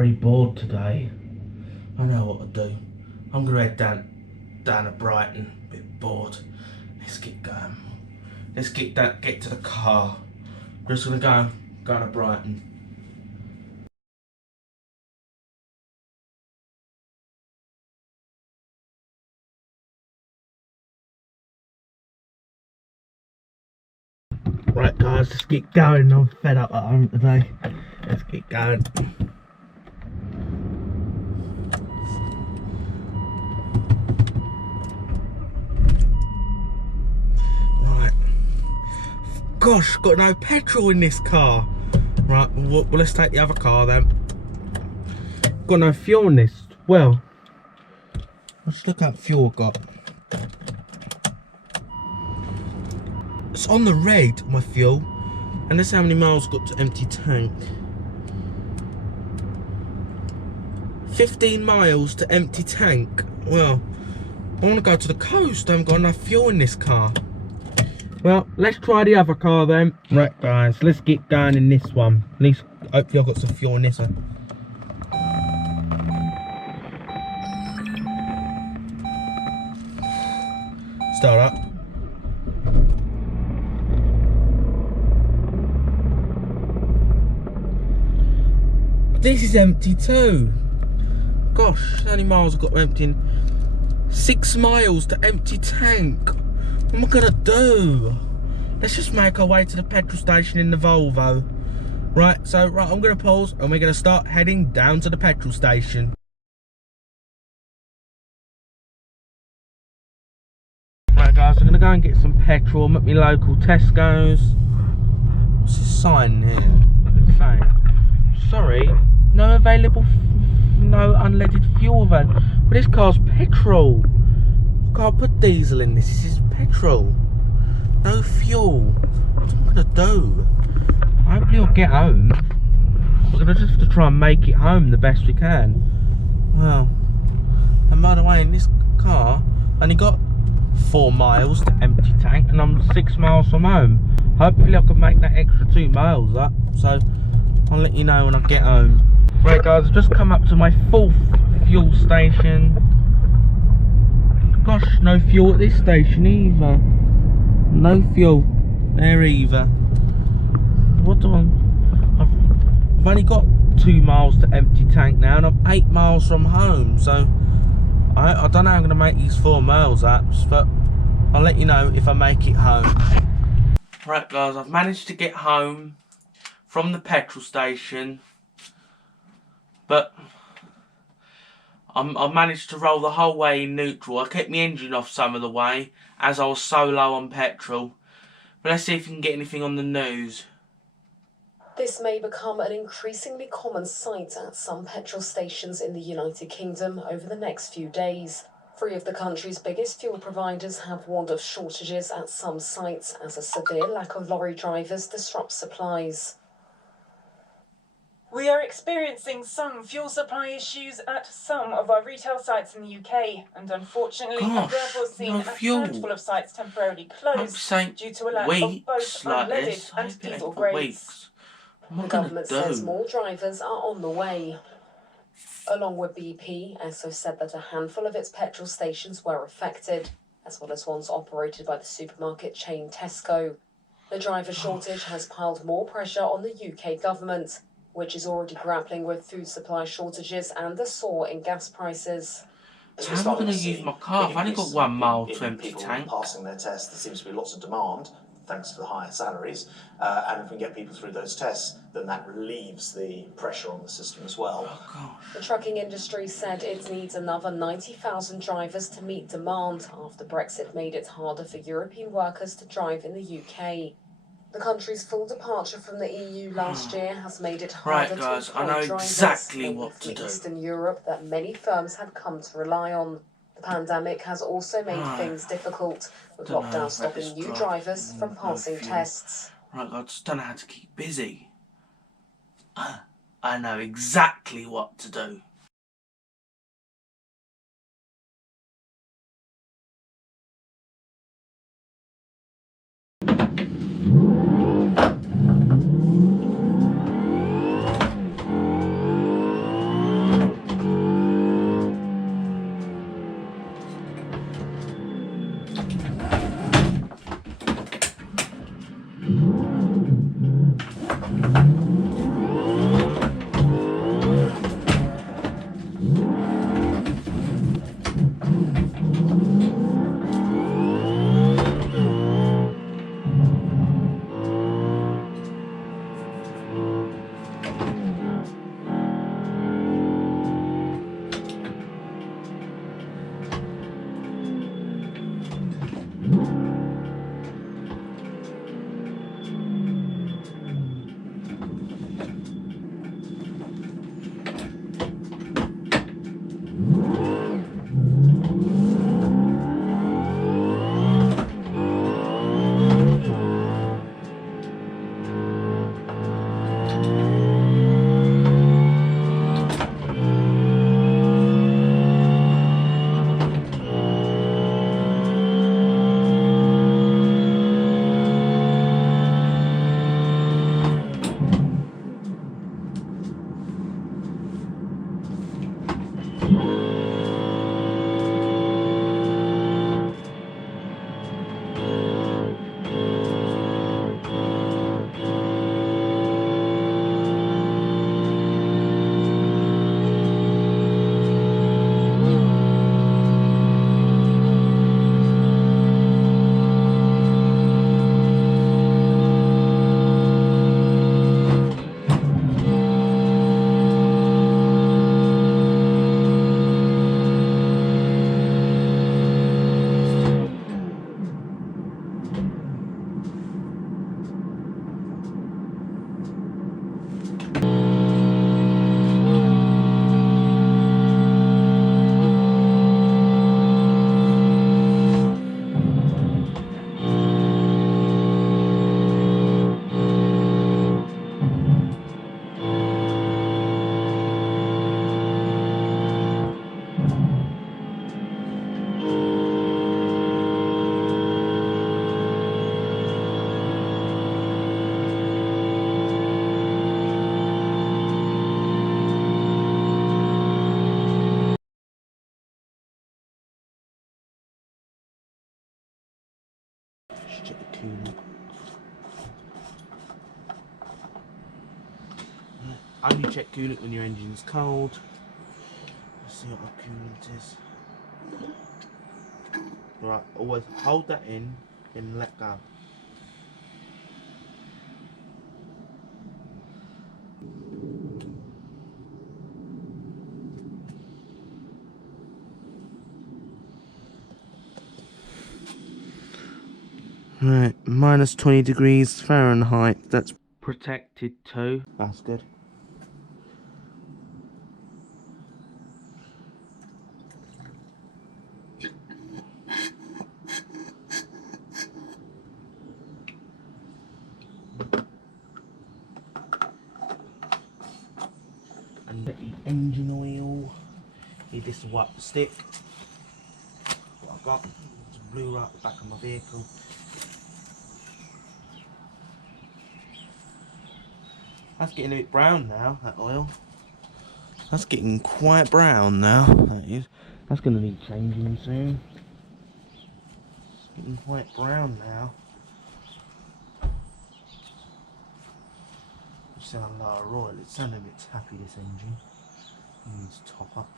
very bored today. I know what to do. I'm gonna head down to Brighton. A bit bored. Let's get going. Let's get to the car. Just gonna go to Brighton. Right guys, let's get going. I'm fed up at home today. Let's get going. Right. Gosh, got no petrol in this car. Right, well let's take the other car then. Got no fuel in this. Well, let's look at fuel I've got. It's on the red, my fuel, and that's how many miles got to empty tank. 15 miles to empty tank. Well, I want to go to the coast. I haven't got enough fuel in this car. Well, let's try the other car then. Right guys, let's get going in this one. At least, hopefully I've got some fuel in this one. Start up. This is empty too. Gosh, how many miles I've got emptying? 6 miles to empty tank. What am I gonna do? Let's just make our way to the petrol station in the Volvo. Right, I'm gonna pause and we're gonna start heading down to the petrol station. Right guys, I'm gonna go and get some petrol. I'm at my local Tesco's. What's this sign here? What's it saying? Sorry, no unleaded fuel available. But this car's petrol. I can't put diesel in this. This is petrol. No fuel. What am I gonna do? Hopefully I'll get home. We're gonna just have to try and make it home the best we can. Well, and by the way, in this car, I only got 4 miles to empty tank, and I'm 6 miles from home. Hopefully I can make that extra 2 miles up. So I'll let you know when I get home. Right guys, I've just come up to my 4th fuel station. Gosh, no fuel at this station either. No fuel there either. What do I've only got 2 miles to empty tank now, and I'm 8 miles from home. So I don't know how I'm going to make these 4 miles up, but I'll let you know if I make it home. Right guys, I've managed to get home from the petrol station, but I managed to roll the whole way in neutral. I kept my engine off some of the way as I was so low on petrol. But let's see if we can get anything on the news. This may become an increasingly common sight at some petrol stations in the United Kingdom over the next few days. 3 of the country's biggest fuel providers have warned of shortages at some sites as a severe lack of lorry drivers disrupts supplies. We are experiencing some fuel supply issues at some of our retail sites in the UK, and unfortunately have therefore seen a handful of sites temporarily closed due to a lack of both unleaded and diesel grades. The government says more drivers are on the way. Along with BP, Esso said that a handful of its petrol stations were affected, as well as ones operated by the supermarket chain Tesco. The driver shortage has piled more pressure on the UK government, which is already grappling with food supply shortages and a soar in gas prices. So how am I going to use my car? I've only got 1 mile to empty tank. Passing their tests, there seems to be lots of demand, thanks to the higher salaries, and if we get people through those tests, then that relieves the pressure on the system as well. Oh, the trucking industry said it needs another 90,000 drivers to meet demand after Brexit made it harder for European workers to drive in the UK. The country's full departure from the EU last year has made it harder to employ drivers, mainly from Eastern Europe, that many firms had come to rely on. The pandemic has also made things difficult, with lockdown stopping new drivers from passing tests. Right, I just don't know how to keep busy. I know exactly what to do. Only check coolant when your engine's cold. Let's see what our coolant is. Right, always hold that in and let go. Right, minus 20 degrees Fahrenheit. That's protected too. That's good. And the engine oil. Need this to wipe the stick. What I've got. It's blue right at the back of my vehicle. That's getting a bit brown now, that oil. That's getting quite brown now, that is. That's going to need changing soon. It's getting quite brown now. You sound like a royal. It's sounding a bit tappy, this engine. It needs top up.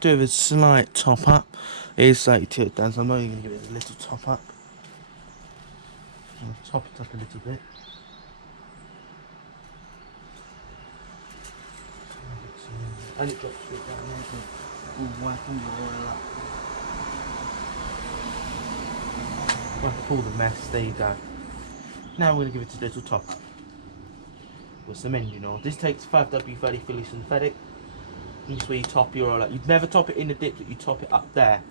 Do a slight top up. It is slightly tilted down, so I'm not even going to give it a little top up. I'm going to top it up a little bit. And it drops a bit down there, so we'll wipe all the oil up. Wipe all the mess, there you go. Now we're going to give it a little top up with some engine oil. This takes 5W30 fully synthetic. This is where you top your oil up. You'd never top it in the dip, but you top it up there.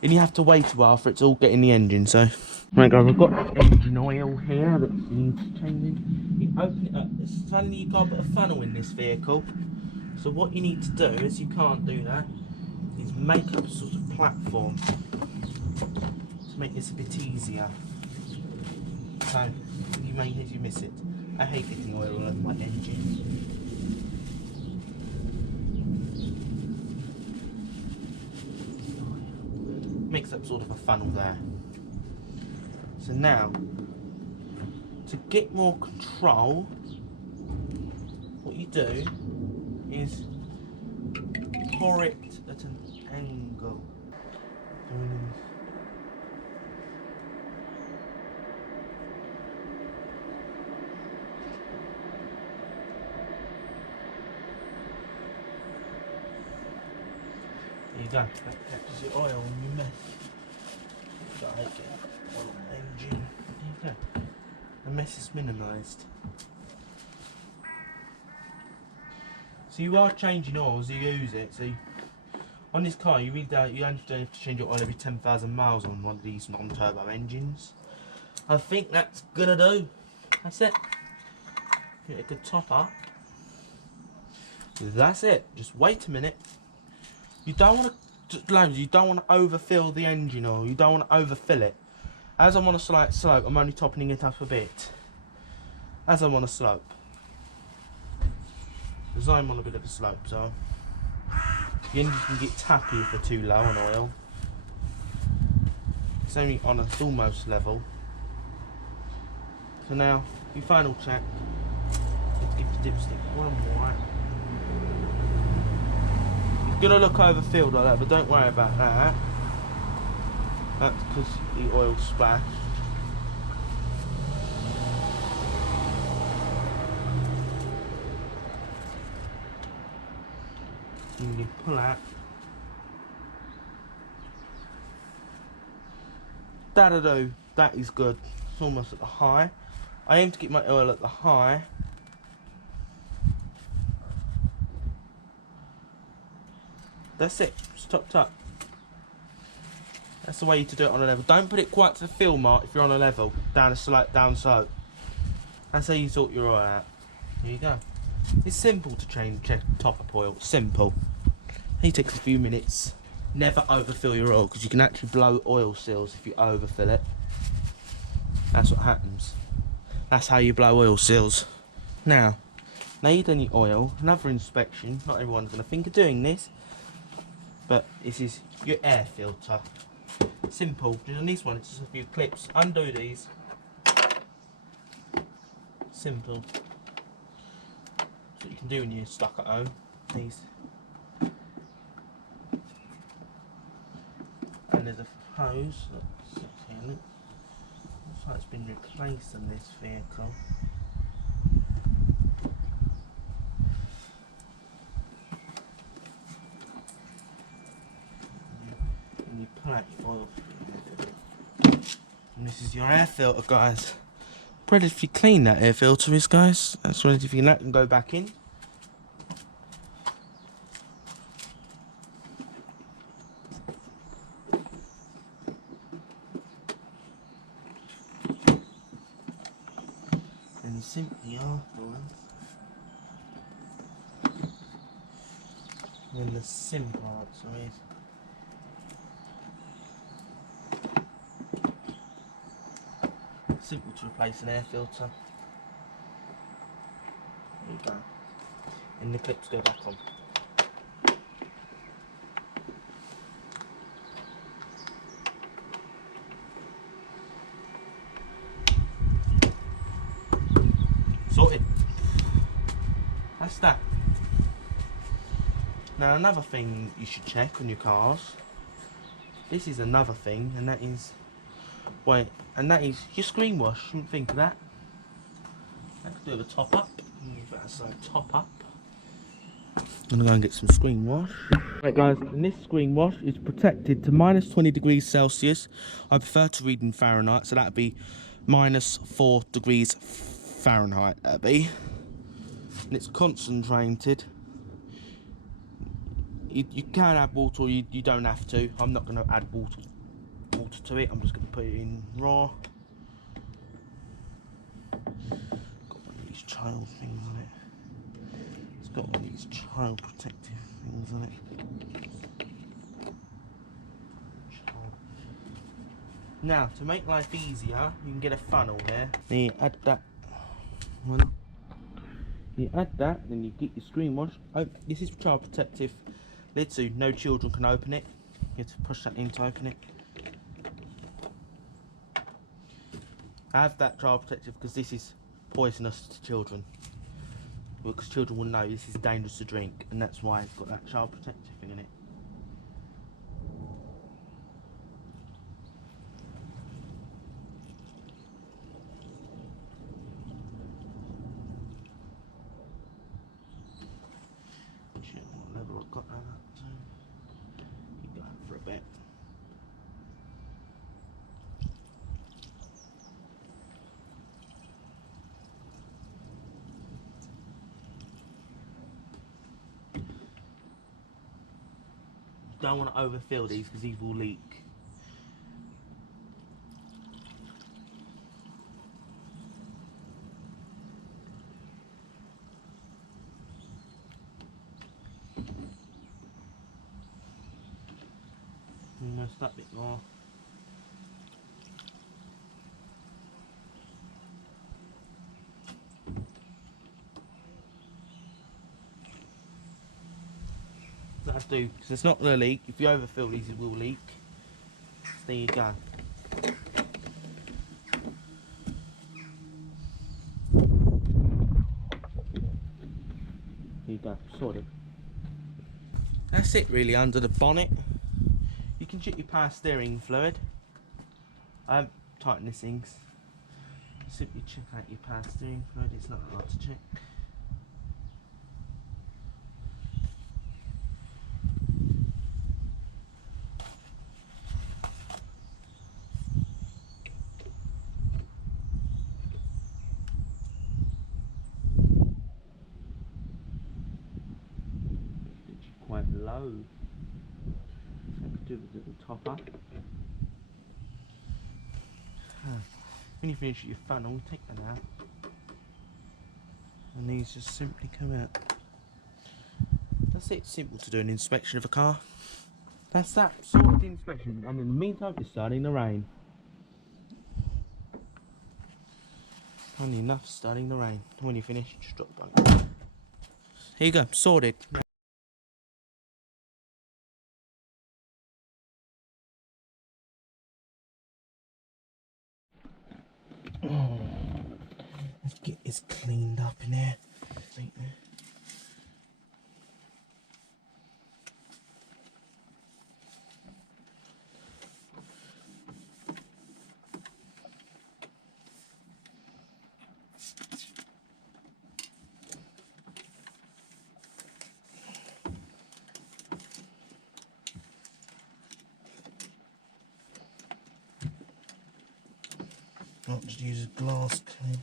And you have to wait a while for it to all get in the engine, so. Right guys, I've got engine oil here that needs changing. You open it up, suddenly you've got a bit of funnel in this vehicle. So what you need to do, is you can't do that, is make up a sort of platform to make this a bit easier. So, you may hit, you miss it. I hate getting oil all over my engine. Makes up sort of a funnel there. So now, to get more control, what you do is pour it at an angle. There you go, that catches your oil and you mess. Got to get oil on the engine. There you go. The mess is minimised. So you are changing oils, you use it. So on this car, you only have to change your oil every 10,000 miles on one of these non-turbo engines. I think that's gonna do. That's it. Get a good top up. That's it. Just wait a minute. You don't want to overfill the engine oil. You don't want to overfill it. As I'm on a slight slope, I'm only topping it up a bit. As I'm on a slope. Because I'm on a bit of a slope, so the engine can get tappy if they're too low on oil. It's only on a almost level. So now, your final check. Let's give the dipstick one more. Gonna look overfilled like that, but don't worry about that. That's because the oil splashed. And you pull out. That'll do. That is good. It's almost at the high. I aim to get my oil at the high. That's it, it's topped up. That's the way to do it on a level. Don't put it quite to the fill mark if you're on a level, down a slight down slope. That's how you sort your oil out. There you go. It's simple to check top up oil, simple. It takes a few minutes. Never overfill your oil because you can actually blow oil seals if you overfill it. That's what happens. That's how you blow oil seals. Now you've done your oil, another inspection. Not everyone's going to think of doing this. But this is your air filter. Simple. On this one, it's just a few clips. Undo these. Simple. That's what you can do when you're stuck at home. These. And there's a hose. Looks like it's been replaced on this vehicle. And you pull out your oil filter. And this is your air filter, guys. Relatively clean, that air filter is, guys. That's relatively clean. That can go back in. And simply afterwards, then the simple answer is simple to replace an air filter. There you go. And the clips go back on. Sorted. That's that. Now another thing you should check on your cars. This is another thing, and that is your screen wash. Shouldn't think of that. That could do with a top up. That's a top up. I'm gonna go and get some screen wash. Right guys, and this screen wash is protected to minus 20 degrees Celsius. I prefer to read in Fahrenheit, so that'd be minus 4 degrees Fahrenheit. That'd be. And it's concentrated. You can add water, or you don't have to. I'm not gonna add water to it. I'm just going to put it in raw. Got one of these child things on it. It's got one of these child protective things on it. Now, to make life easier, you can get a funnel there. Then you add that one. You add that, then you get your screen wash. Oh, this is child protective lid, so no children can open it. You have to push that in to open it. Have that child protective because this is poisonous to children. Because children will know this is dangerous to drink, and that's why it's got that child protective thing in it. Check what level I've got that up to. Keep going for a bit. Don't want to overfill these because these will leak. And just that bit more. That'll do, because it's not going to leak. If you overfill these, it will leak. So there you go. There you go, sorted. That's it really under the bonnet. You can check your power steering fluid. Tighten these things. Simply check out your power steering fluid, it's not hard to check. Quite low. So I could do a little top up. When you finish your funnel, take that out. And these just simply come out. That's it, simple to do an inspection of a car. That's that, sorted inspection. And in the meantime, it's starting to rain. Only enough starting to rain. When you finish, just drop the bonnet. Here you go, sorted. Let's get this cleaned up in here. I'll just use a glass clean.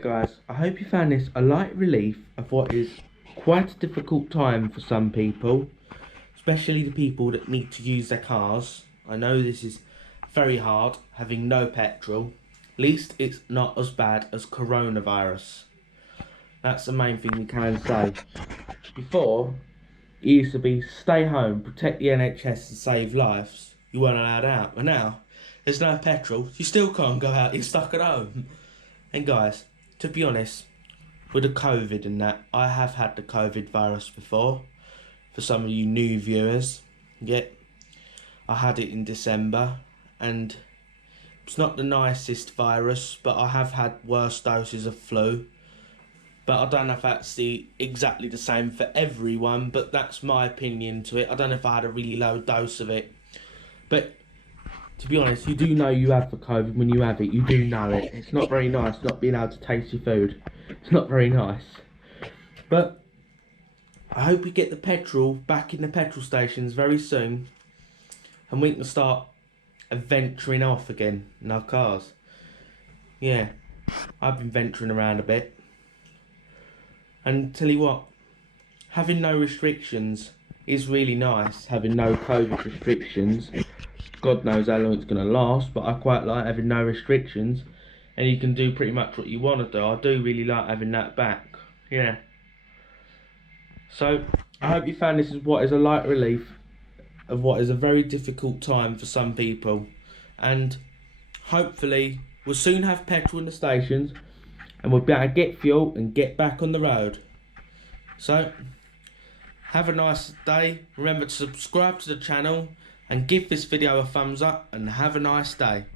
Guys, I hope you found this a light relief of what is quite a difficult time for some people, especially the people that need to use their cars. I know this is very hard, having no petrol. At least it's not as bad as coronavirus. That's the main thing we can say. Before, it used to be stay home, protect the NHS and save lives. You weren't allowed out. But now, there's no petrol. You still can't go out. You're stuck at home. And guys, to be honest, with the COVID and that, I have had the COVID virus before. For some of you new viewers, I had it in December, and it's not the nicest virus, but I have had worse doses of flu. But I don't know if that's exactly the same for everyone, but that's my opinion to it. I don't know if I had a really low dose of it. But to be honest, you do know you have the COVID when you have it. You do know it. It's not very nice not being able to taste your food. It's not very nice. But I hope we get the petrol back in the petrol stations very soon, and we can start venturing off again in our cars. Yeah, I've been venturing around a bit. And tell you what, having no restrictions is really nice. Having no COVID restrictions. God knows how long it's going to last, but I quite like having no restrictions, and you can do pretty much what you want to do. I do really like having that back. Yeah. So I hope you found this is what is a light relief of what is a very difficult time for some people, and hopefully we'll soon have petrol in the stations and we'll be able to get fuel and get back on the road. So have a nice day. Remember to subscribe to the channel and give this video a thumbs up, and have a nice day.